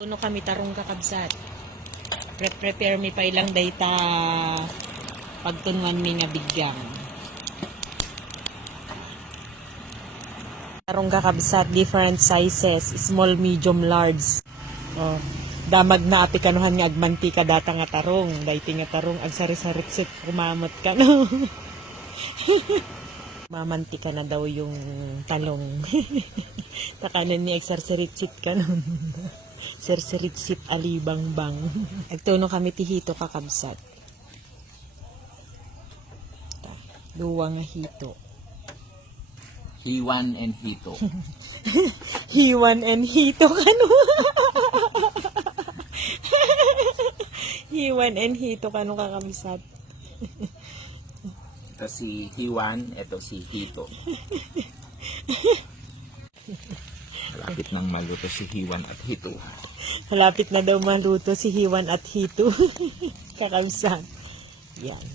Puno kami tarong kakabsat. Prepare mi pa ilang data pagtunwan mi nga bigyang. Tarong kakabsat, different sizes, small, medium, large. Oh, damag na api kanuhan nga agmantika data nga tarong. Dayti nga tarong agsari-saritsit kumamot ka no. Mamantika na daw yung talong. Takanan ni agsari-saritsit ka nun. Serseritsit alibang bang. Nagtuno kami tihito kakabsat. Duwa nga hito. Hiwan and hito. Hiwan and hito kanu. Hiwan and hito kanu kakabsat. Ito si Hiwan, ito si Hito. Malapit nang maluto si Hiwan at Hito. Malapit na daw maluto si Hiwan at hito. Kakabsat. Yan.